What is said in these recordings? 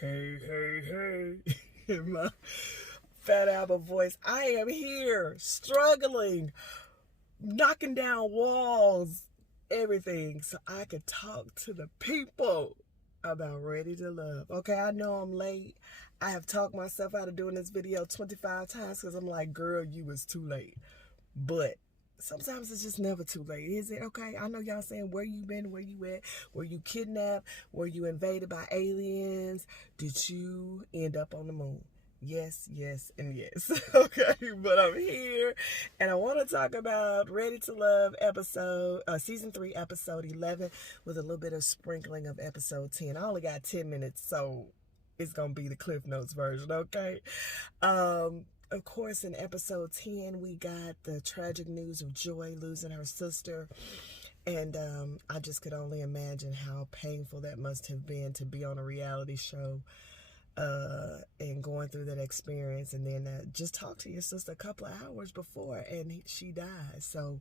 Hey. In my Fat Albert voice, I am here, struggling, knocking down walls, everything, so I could talk to the people about Ready to Love. Okay, I know I'm late. I have talked myself out of doing this video 25 times because I'm like, girl, you was too late. But sometimes it's just never too late, is it? Okay, I know y'all saying, where you been, where you at, were you kidnapped, were you invaded by aliens, did you end up on the moon? Yes, and yes. Okay, but I'm here and I want to talk about Ready to Love season 3, episode 11, with a little bit of sprinkling of episode 10. I only got 10 minutes, so it's going to be the Cliff Notes version, okay? Of course, in episode 10, we got the tragic news of Joy losing her sister. And I just could only imagine how painful that must have been to be on a reality show and going through that experience. And then just talk to your sister a couple of hours before and she dies. So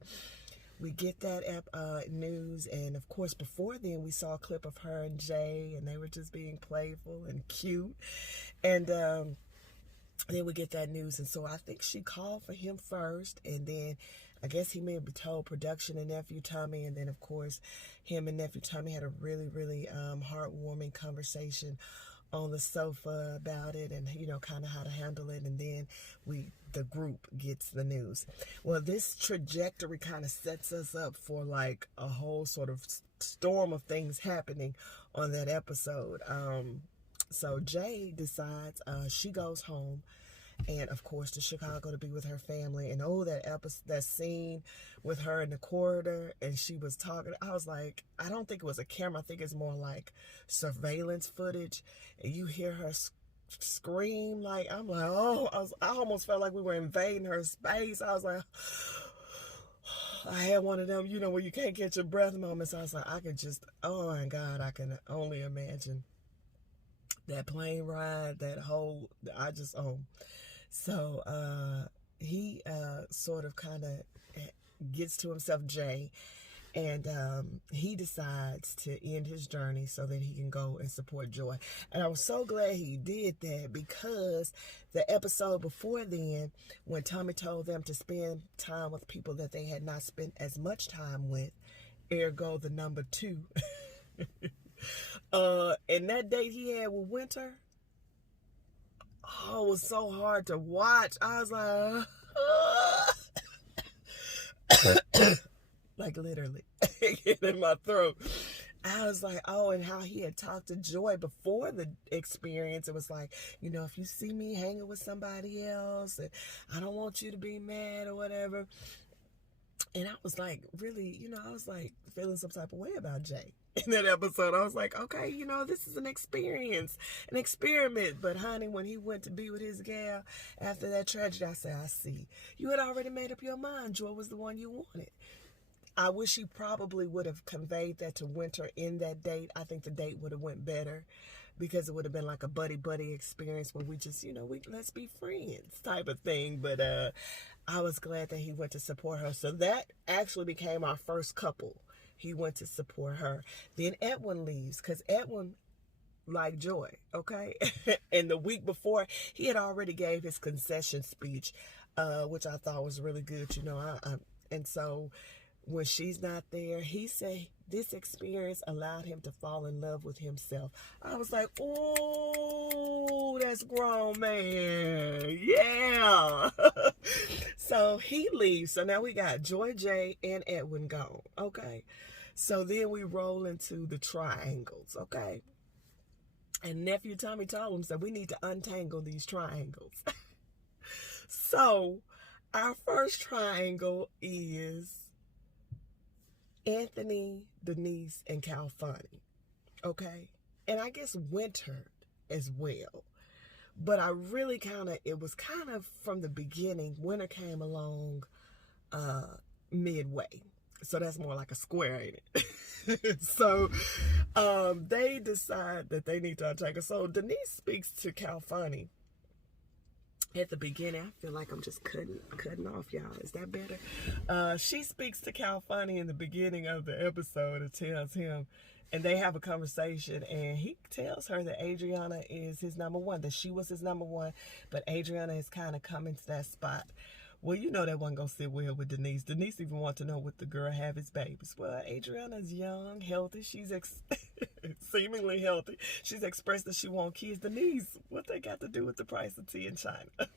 we get that news. And of course, before then, we saw a clip of her and Jay, and they were just being playful and cute. And then we get that news, and so I think she called for him first, and then I guess he may have told production and Nephew Tommy, and then of course him and Nephew Tommy had a really heartwarming conversation on the sofa about it, and kind of how to handle it. And then the group gets the news. Well, this trajectory kind of sets us up for like a whole sort of storm of things happening on that episode. So Jay decides she goes home, and of course to Chicago to be with her family. And that scene with her in the corridor, and she was talking. I was like, I don't think it was a camera. I think it's more like surveillance footage, and you hear her scream. Like, I'm like, oh, I almost felt like we were invading her space. I was like, I had one of them, where you can't catch your breath moments. I was like, oh my God, I can only imagine that plane ride, So he sort of kind of gets to himself, Jay, and he decides to end his journey so that he can go and support Joy. And I was so glad he did that, because the episode before then, when Tommy told them to spend time with people that they had not spent as much time with, ergo the number 2, and that date he had with Winter, it was so hard to watch. I was like, like literally in my throat. I was like, and how he had talked to Joy before the experience. It was like, if you see me hanging with somebody else, and I don't want you to be mad or whatever. And I was like, really, I was like feeling some type of way about Jay in that episode. I was like, okay, this is an experience, an experiment. But honey, when he went to be with his gal after that tragedy, I said, I see. You had already made up your mind. Joy was the one you wanted. I wish he probably would have conveyed that to Winter in that date. I think the date would have went better, because it would have been like a buddy experience where we just, let's be friends type of thing. But I was glad that he went to support her. So that actually became our first couple. He went to support her. Then Edwin leaves, because Edwin liked Joy, okay? And the week before, he had already gave his concession speech, which I thought was really good, and so when she's not there, he said this experience allowed him to fall in love with himself. I was like, oh, that's grown man. Yeah. So he leaves. So now we got Joy, Jay, and Edwin gone. Okay. So then we roll into the triangles. Okay. And Nephew Tommy told him, so we need to untangle these triangles. So our first triangle is Anthony, Denise, and Calfani, okay? And I guess Winter as well. But it was kind of from the beginning. Winter came along midway. So that's more like a square, ain't it? So they decide that they need to untangle. So Denise speaks to Calfani at the beginning. I feel like I'm just cutting off, y'all. Is that better? She speaks to Calfani in the beginning of the episode and tells him And they have a conversation, and he tells her that Adriana is his number one, that she was his number one, but Adriana is kind of coming to that spot. Well, you know that wasn't going to sit well with Denise. Denise even want to know what the girl have his babies. Well, Adriana's young, healthy. She's seemingly healthy. She's expressed that she wants kids. Denise, what they got to do with the price of tea in China?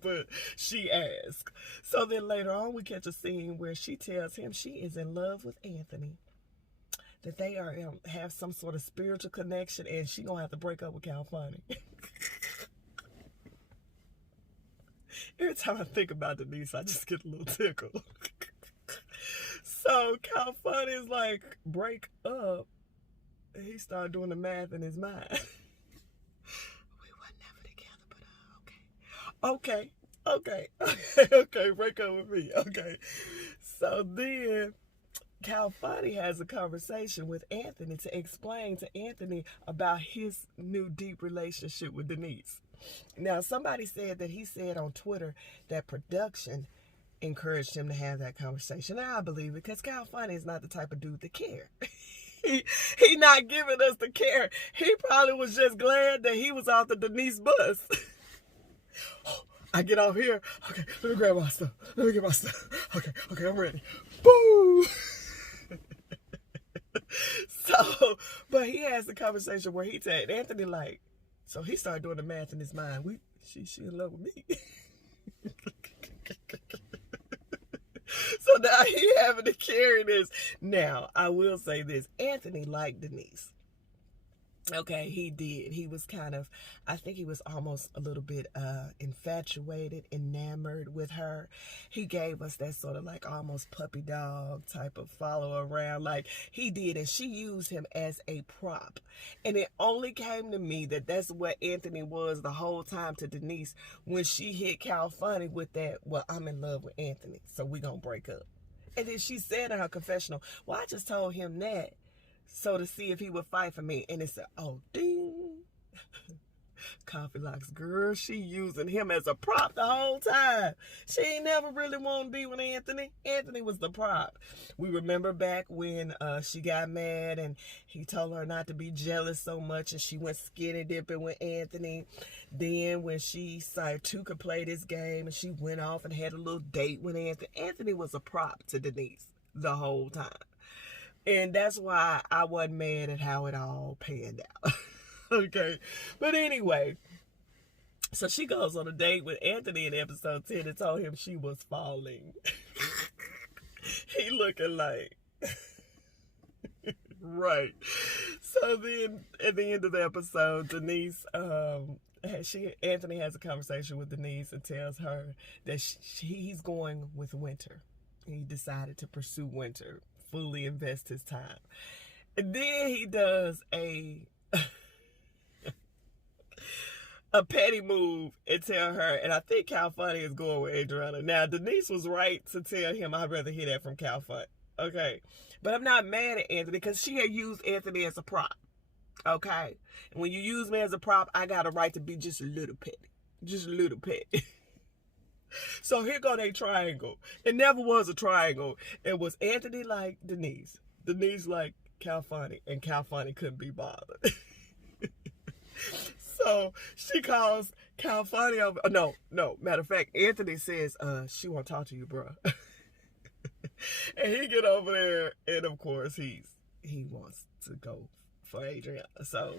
But she asked. So then later on, we catch a scene where she tells him she is in love with Anthony, that they are have some sort of spiritual connection, and she gonna have to break up with Calfani. Every time I think about Denise, I just get a little tickle. So Calfani is like, break up. And he started doing the math in his mind. We were never together, but okay, break up with me. Okay. So then Calfani has a conversation with Anthony to explain to Anthony about his new deep relationship with Denise. Now, somebody said that he said on Twitter that production encouraged him to have that conversation. And I believe it, because Calfani is not the type of dude to care. He not giving us the care. He probably was just glad that he was off the Denise bus. I get off here. Okay, let me grab my stuff. Let me get my stuff. Okay, I'm ready. Boo! So, but he has the conversation where he said, Anthony, like, so he started doing the math in his mind. She in love with me. So now he having to carry this. Now, I will say this. Anthony liked Denise. Okay, he did. He was kind of, I think he was almost a little bit infatuated, enamored with her. He gave us that sort of like almost puppy dog type of follow around. Like he did, and she used him as a prop. And it only came to me that that's what Anthony was the whole time to Denise when she hit Calfani with that, well, I'm in love with Anthony, so we gonna break up. And then she said in her confessional, well, I just told him that so to see if he would fight for me. And it said, oh, ding. Coffee Locks, girl, she using him as a prop the whole time. She ain't never really want to be with Anthony. Anthony was the prop. We remember back when she got mad and he told her not to be jealous so much, and she went skinny dipping with Anthony. Then when she saw two could play this game, and she went off and had a little date with Anthony. Anthony was a prop to Denise the whole time. And that's why I wasn't mad at how it all panned out. Okay. But anyway, so she goes on a date with Anthony in episode 10 and told him she was falling. He looking like, right. So then at the end of the episode, Denise, Anthony has a conversation with Denise and tells her that he's going with Winter. He decided to pursue Winter, fully invest his time. And then he does a petty move and tell her, and I think Calfani is going with Adriana. Now, Denise was right to tell him I'd rather hear that from Calfani. Okay. But I'm not mad at Anthony because she had used Anthony as a prop. Okay. And when you use me as a prop, I got a right to be just a little petty. Just a little petty. So here go they triangle. It never was a triangle. It was Anthony like Denise. Denise like Calfani. And Calfani couldn't be bothered. So she calls Calfani over. No. Matter of fact, Anthony says, she won't talk to you, bro. And he get over there, and of course he wants to go for Adriana. So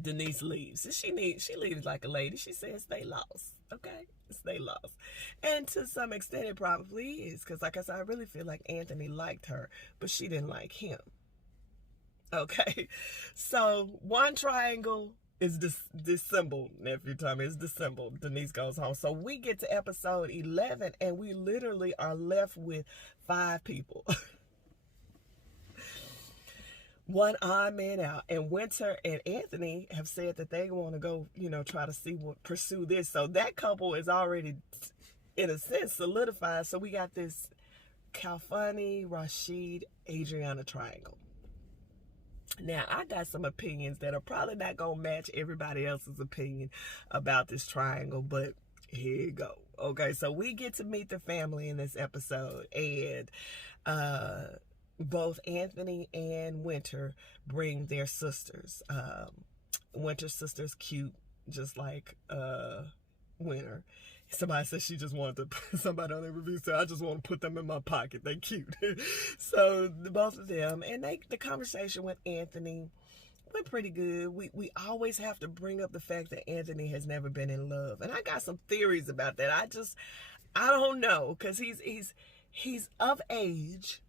Denise leaves. And she leaves like a lady. She says they lost. Okay? They lost. And to some extent it probably is. Because like I said, I really feel like Anthony liked her, but she didn't like him. Okay? So one triangle is this symbol, nephew Tommy, is the symbol. Denise goes home. So we get to episode 11 and we literally are left with 5 people. One odd man out. And Winter and Anthony have said that they want to go, try to pursue this. So that couple is already, in a sense, solidified. So we got this Calfani, Rashid, Adriana triangle. Now, I got some opinions that are probably not going to match everybody else's opinion about this triangle, but here you go. Okay, so we get to meet the family in this episode, and both Anthony and Winter bring their sisters. Winter's sister's cute, just like Winter. Somebody said she just wanted to put somebody on their review, so I just want to put them in my pocket. They cute. So both of them, and the conversation with Anthony went pretty good. We always have to bring up the fact that Anthony has never been in love, and I got some theories about that. I don't know, because he's of age,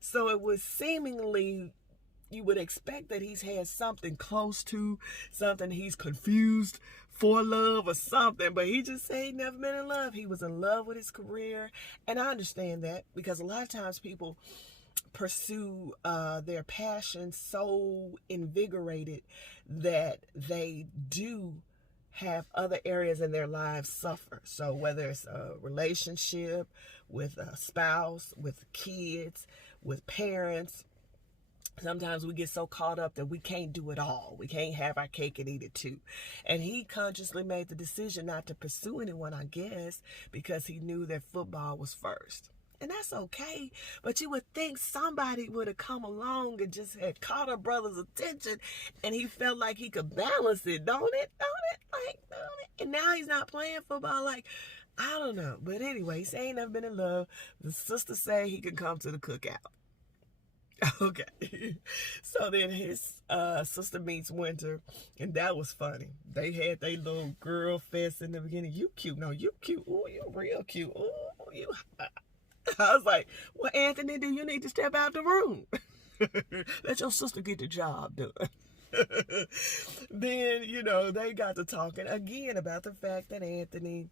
so it was seemingly, you would expect that he's had something close to something, he's confused for love or something, but he just said he never been in love. He was in love with his career, and I understand that, because a lot of times people pursue their passion so invigorated that they do have other areas in their lives suffer. So whether it's a relationship with a spouse, with kids, with parents, sometimes we get so caught up that we can't do it all. We can't have our cake and eat it too. And he consciously made the decision not to pursue anyone, I guess, because he knew that football was first. And that's okay. But you would think somebody would have come along and just had caught a brother's attention, and he felt like he could balance it, don't it? And now he's not playing football. Like, I don't know. But anyway, he say he ain't never been in love. The sister say he can come to the cookout. Okay. So then his sister meets Winter, and that was funny. They had their little girl fest in the beginning. You cute. No, you cute. Ooh, you real cute. Ooh, you hot. I was like, well, Anthony, do you need to step out the room? Let your sister get the job done. Then, they got to talking again about the fact that Anthony,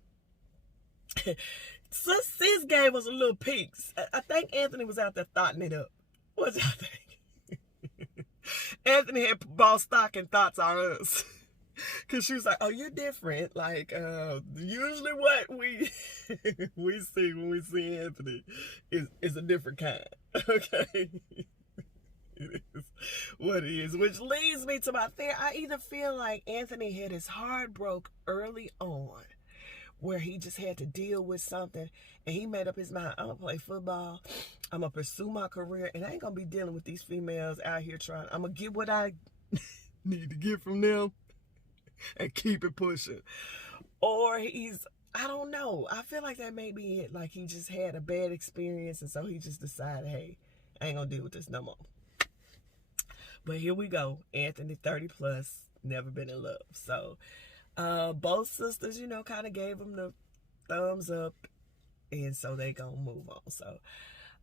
sis gave us a little peeks. I think Anthony was out there thoughting it up. What y'all think? Anthony had bought stock and thoughts on us. Because she was like, oh, you're different. Like, usually what we see when we see Anthony is a different kind. Okay? It is what it is. Which leads me to my theory. I either feel like Anthony had his heart broke early on, where he just had to deal with something, and he made up his mind, I'm going to play football, I'm going to pursue my career, and I ain't going to be dealing with these females out here I'm going to get what I need to get from them and keep it pushing. Or I don't know. I feel like that may be it. Like he just had a bad experience, and so he just decided, hey, I ain't going to deal with this no more. But here we go. Anthony, 30 plus, never been in love. So both sisters, kind of gave him the thumbs up, and so they gonna move on. So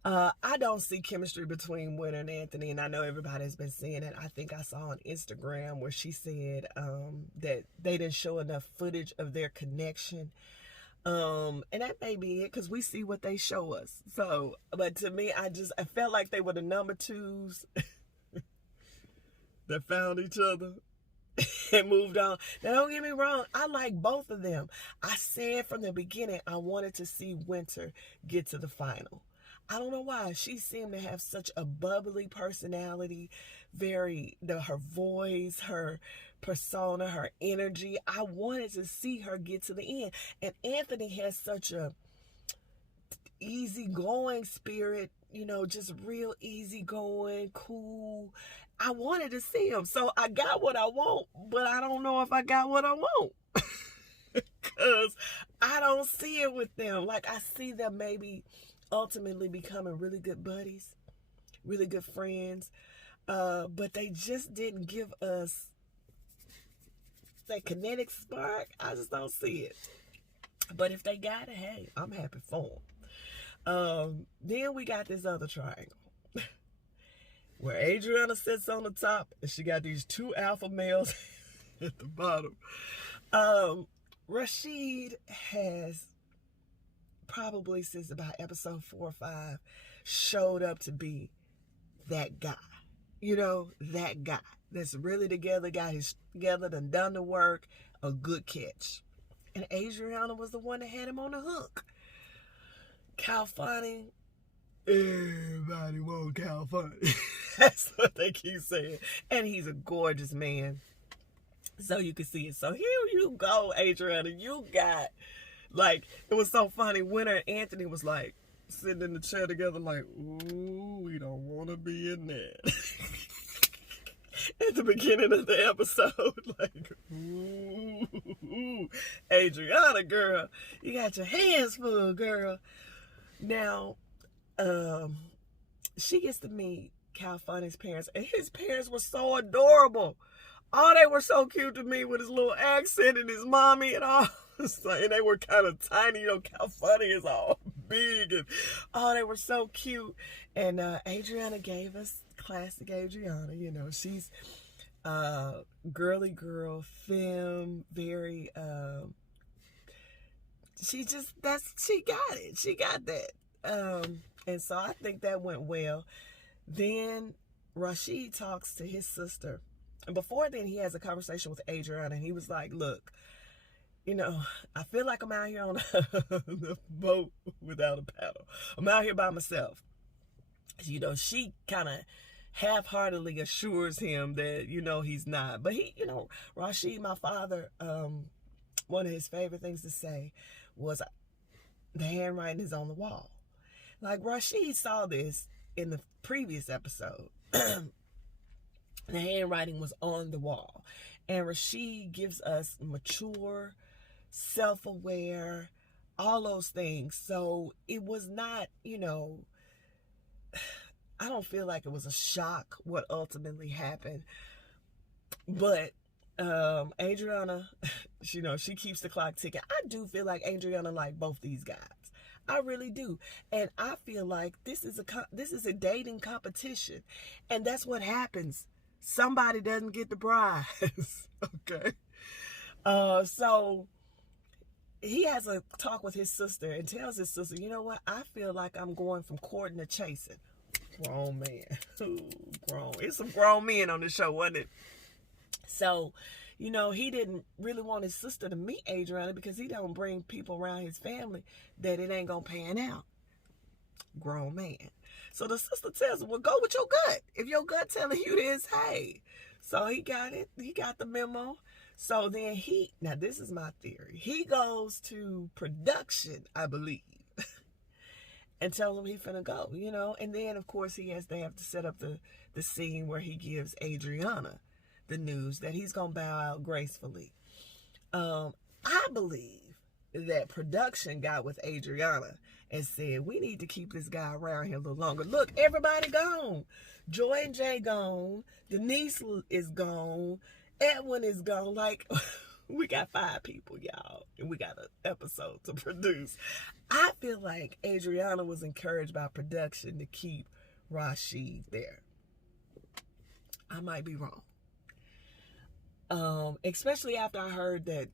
I don't see chemistry between Winter and Anthony, and I know everybody's been seeing it. I think I saw on Instagram where she said that they didn't show enough footage of their connection. And that may be it, because we see what they show us. So, but to me, I felt like they were the number twos that found each other and moved on. Now, don't get me wrong, I like both of them. I said from the beginning I wanted to see Winter get to the final. I don't know why. She seemed to have such a bubbly personality, her voice, her persona, her energy. I wanted to see her get to the end. And Anthony has such a easygoing spirit, just real easygoing, cool. I wanted to see him. So I got what I want, but I don't know if I got what I want. Because I don't see it with them. Like, I see them maybe ultimately becoming really good buddies, really good friends. But they just didn't give us that kinetic spark. I just don't see it. But if they got it, hey, I'm happy for them. Then we got this other triangle where Adriana sits on the top, and she got these two alpha males at the bottom. Rashid has probably since about episode 4 or 5 showed up to be that guy. That guy that's really together, got his together, done the work, a good catch. And Adriana was the one that had him on the hook. Cal Funny, everybody want Cal Funny. That's what they keep saying. And he's a gorgeous man. So you can see it. So here you go, Adriana. You got, it was so funny. Winter and Anthony was like, sitting in the chair together like, ooh, we don't want to be in that. At the beginning of the episode, like, ooh, Adriana, girl, you got your hands full, girl. Now, she gets to meet Cal Funny's parents, and his parents were so adorable. Oh, they were so cute to me with his little accent and his mommy and all. And they were kind of tiny. You know, Cal Funny is all big. And oh, they were so cute. And Adriana gave us classic Adriana. You know, she's girly girl, femme, very, she got it. She got that. And so I think that went well. Then Rashid talks to his sister. And before then, he has a conversation with Adriana, and he was like, look, you know, I feel like I'm out here on the boat without a paddle. I'm out here by myself. You know, she kind of half-heartedly assures him that, you know, he's not. But he, you know, Rashid, my father, one of his favorite things to say was, the handwriting is on the wall. Like, Rashid saw this in the previous episode. The handwriting was on the wall. And Rashid gives us mature, self-aware, all those things. So it was not, you know, I don't feel like it was a shock what ultimately happened. But Adriana, you know, she keeps the clock ticking. I do feel like Adriana liked both these guys. I really do. And I feel like this is a dating competition. And that's what happens. Somebody doesn't get the prize. Okay. So he has a talk with his sister and tells his sister, you know what? I feel like I'm going from courting to chasing. Grown man. Ooh, grown. It's some grown men on the show, wasn't it? So, you know, he didn't really want his sister to meet Adriana because he don't bring people around his family that it ain't gonna pan out. Grown man. So the sister tells him, well, go with your gut. If your gut telling you this, hey. So he got it. He got the memo. So then now this is my theory. He goes to production, I believe, and tells him he finna go, you know. And then, of course, they have to set up the scene where he gives Adriana the news that he's going to bow out gracefully. I believe that production got with Adriana and said, we need to keep this guy around here a little longer. Look, everybody gone. Joy and Jay gone. Denise is gone. Edwin is gone. Like, we got 5 people, y'all. And we got an episode to produce. I feel like Adriana was encouraged by production to keep Rashid there. I might be wrong. Especially after I heard that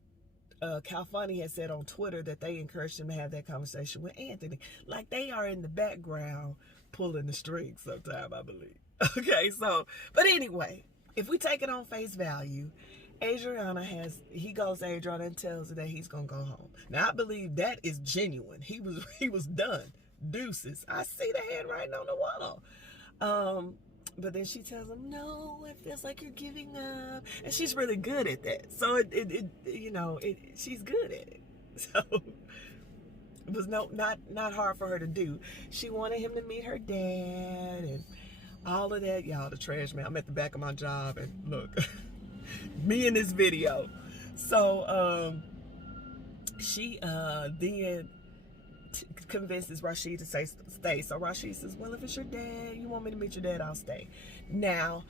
Calfani had said on Twitter that they encouraged him to have that conversation with Anthony. Like, they are in the background pulling the strings sometime, I believe. Okay, so, but anyway, if we take it on face value, he goes to Adriana and tells her that he's gonna go home. Now, I believe that is genuine. He was done. Deuces. I see the handwriting on the wall. But then she tells him, no, it feels like you're giving up. And she's really good at that. So she's good at it. So it was not hard for her to do. She wanted him to meet her dad and all of that. Y'all, the trash man. I'm at the back of my job and look, me in this video. So she then convinces Rashid to stay. So Rashid says, well, if it's your dad, you want me to meet your dad, I'll stay. Now,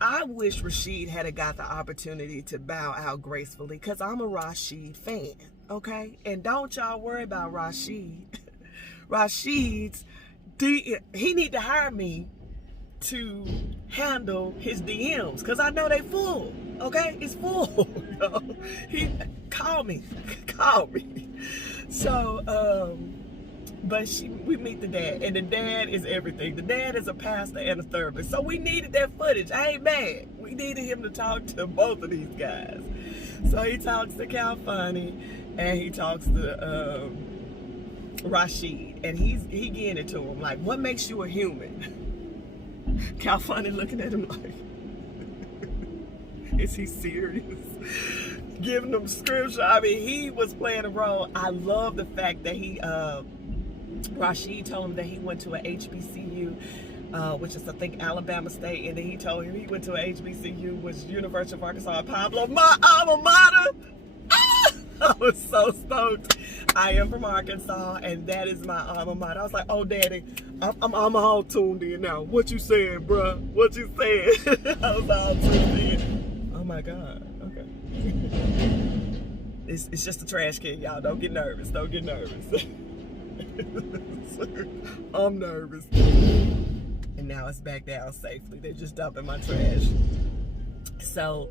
I wish Rashid had got the opportunity to bow out gracefully because I'm a Rashid fan, okay? And don't y'all worry about Rashid. Rashid's, he need to hire me to handle his DMs because I know they full, okay? It's full. Call me. So, but we meet the dad, and the dad is everything. The dad is a pastor and a therapist, so we needed that footage. I ain't mad. We needed him to talk to both of these guys. So he talks to Calfani, and he talks to Rashid, and he getting it to him like, what makes you a human? Calfani looking at him like, is he serious? Giving them scripture. I mean, he was playing a role. I love the fact that he Rashid told him that he went to a HBCU, which is, I think, Alabama State, and then he told him he went to a HBCU, which is University of Arkansas Pablo, my alma mater. I was so stoked. I am from Arkansas, and that is my alma mater. I was like, oh, Daddy, I'm all tuned in now. What you saying, bruh? What you saying? I was all tuned in. Oh, my God. Okay. It's just a trash can, y'all. Don't get nervous. Don't get nervous. I'm nervous. And now it's back down safely. They're just dumping my trash. So,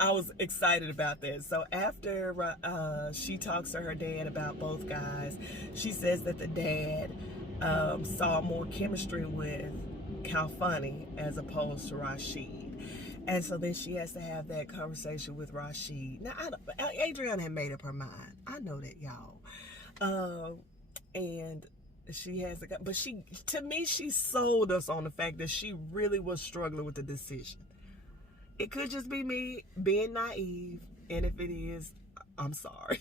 I was excited about that. So after she talks to her dad about both guys, she says that the dad saw more chemistry with Kalfani as opposed to Rashid. And so then she has to have that conversation with Rashid. Now, Adriana had made up her mind. I know that, y'all. And she has but to me, she sold us on the fact that she really was struggling with the decision. It could just be me being naive, and if it is, I'm sorry.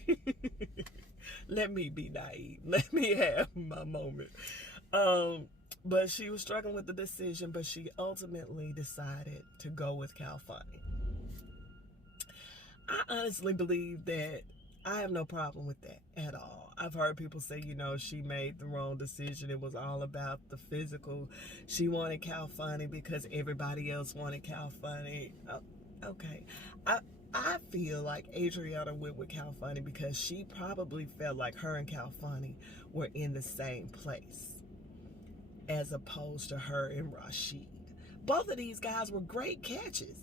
Let me be naive. Let me have my moment. But she was struggling with the decision, but she ultimately decided to go with Kalfani. I honestly believe that I have no problem with that at all. I've heard people say, she made the wrong decision. It was all about the physical. She wanted Kalfani because everybody else wanted Kalfani. Okay. I feel like Adriana went with Kalfani because she probably felt like her and Kalfani were in the same place, as opposed to her and Rashid. Both of these guys were great catches.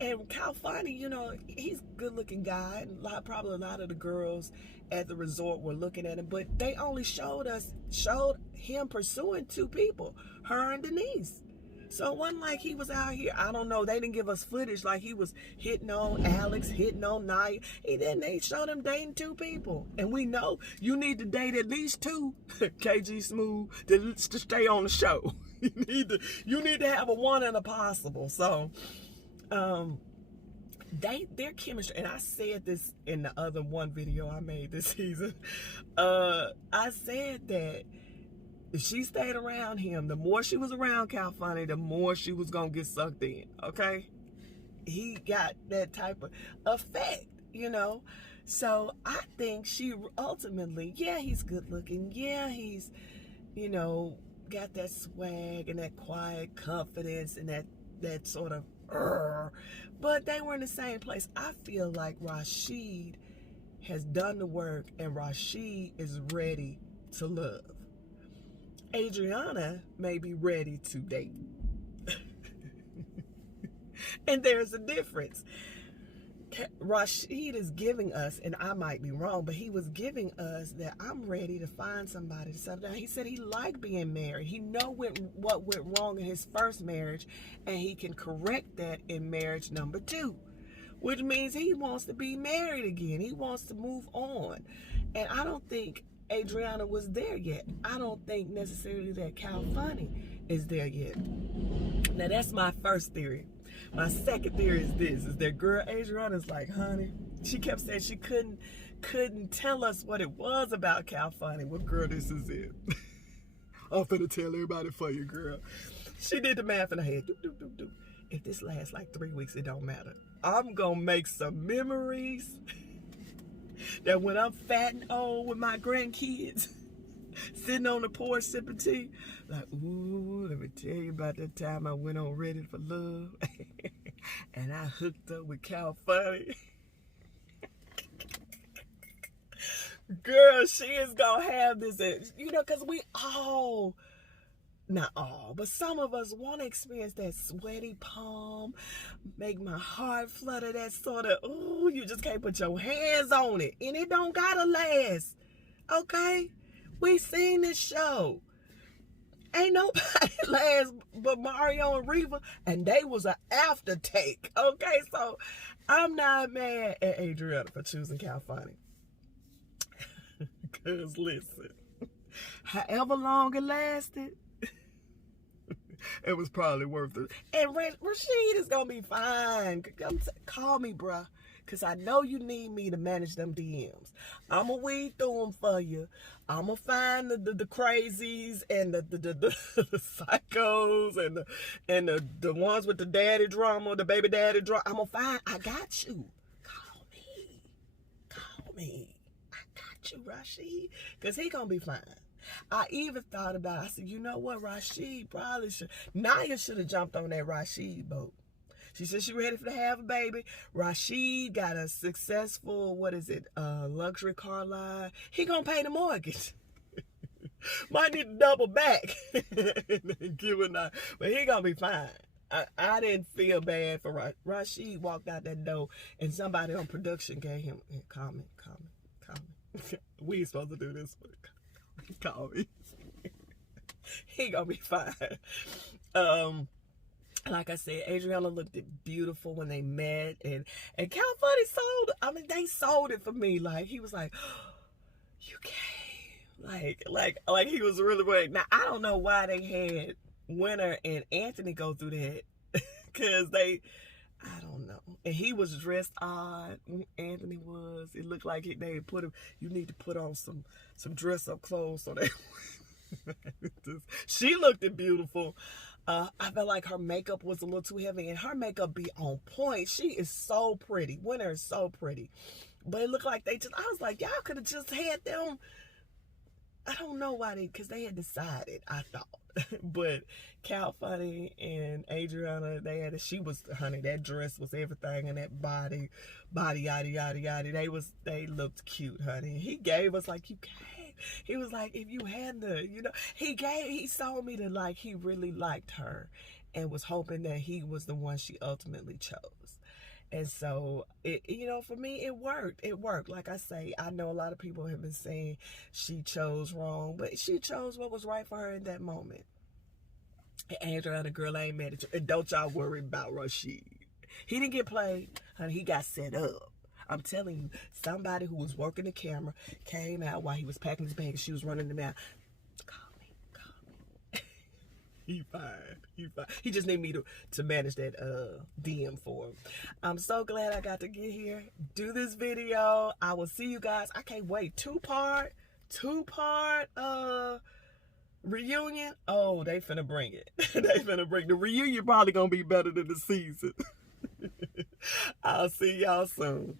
And Kalfani, he's a good-looking guy. And probably a lot of the girls at the resort were looking at him. But they only showed him pursuing two people, her and Denise. So it wasn't like he was out here. I don't know. They didn't give us footage like he was hitting on Alex, hitting on Nia. They showed him dating two people. And we know you need to date at least two, KG Smooth, to stay on the show. You need to have a one and a possible. So, their chemistry, and I said this in the other one video I made this season. I said that if she stayed around him, the more she was around Kalfani, the more she was gonna get sucked in. Okay, he got that type of effect, So I think she ultimately, he's good looking. Yeah, he's, got that swag and that quiet confidence and that sort of. But they were in the same place. I feel like Rashid has done the work and Rashid is ready to love. Adriana may be ready to date. And there's a difference. Rashid is giving us, and I might be wrong, but he was giving us that I'm ready to find somebody to settle down. He said he liked being married. He know what went wrong in his first marriage, and he can correct that in marriage number 2, which means he wants to be married again. He wants to move on. And I don't think Adriana was there yet. I don't think necessarily that Kalfani is there yet. Now, that's my first theory. My second theory is this, is that girl Adriana's like, honey, she kept saying she couldn't tell us what it was about Kalfani. Well, girl, this is it. I'm finna tell everybody for you, girl. She did the math in her head. If this lasts like 3 weeks, it don't matter. I'm gonna make some memories that when I'm fat and old with my grandkids, sitting on the porch sipping tea, like, ooh, let me tell you about that time I went on Reddit for love and I hooked up with Kalfani. Girl, she is gonna have this, because we all, not all, but some of us want to experience that sweaty palm, make my heart flutter, that sort of, ooh, you just can't put your hands on it, and it don't gotta last, okay? We seen this show. Ain't nobody last but Mario and Reva, and they was an after take. Okay, so I'm not mad at Adriana for choosing Kalfani. Because listen, however long it lasted, it was probably worth it. And Rashid is gonna be fine. Call me, bruh. because I know you need me to manage them DMs. I'm going to weed through them for you. I'm going to find the crazies and the psychos and the ones with the daddy drama, the baby daddy drama. I'm going to find, I got you. Call me. Call me. I got you, Rashid, because he going to be fine. I even thought about, I said, you know what, Rashid probably should, Naya should have jumped on that Rashid boat. She said she ready to have a baby. Rashid got a successful, luxury car line. He gonna pay the mortgage. Might need to double back. But he gonna be fine. I didn't feel bad for Rashid. Walked out that door and somebody on production gave him, call me. We ain't supposed to do this, but call me. He gonna be fine. Like I said, Adriana looked beautiful when they met, and Cal Funny they sold it for me. Like, he was like, oh, you came. Like he was really great. Now, I don't know why they had Winter and Anthony go through that. Because I don't know. And he was dressed odd. Anthony was. It looked like they put him, you need to put on some dress-up clothes so they... She looked beautiful. I felt like her makeup was a little too heavy, and her makeup be on point. She is so pretty. Winter is so pretty. But it looked like I was like, y'all could have just had them. I don't know why because they had decided, I thought. But Cal Funny and Adriana, honey, that dress was everything, and that body, yada, yada, yada. They looked cute, honey. He gave us, like, you came. He was like, if you had he saw me to, like, he really liked her and was hoping that he was the one she ultimately chose. And so, for me, it worked. It worked. Like I say, I know a lot of people have been saying she chose wrong, but she chose what was right for her in that moment. And Adriana, girl, I ain't mad at you. And don't y'all worry about Rashid. He didn't get played, honey. He got set up. I'm telling you, somebody who was working the camera came out while he was packing his bag and she was running him out. Call me. He fine. He just need me to manage that DM for him. I'm so glad I got to get here, do this video. I will see you guys. I can't wait. Two-part reunion. Oh, they finna bring it. The reunion probably gonna be better than the season. I'll see y'all soon.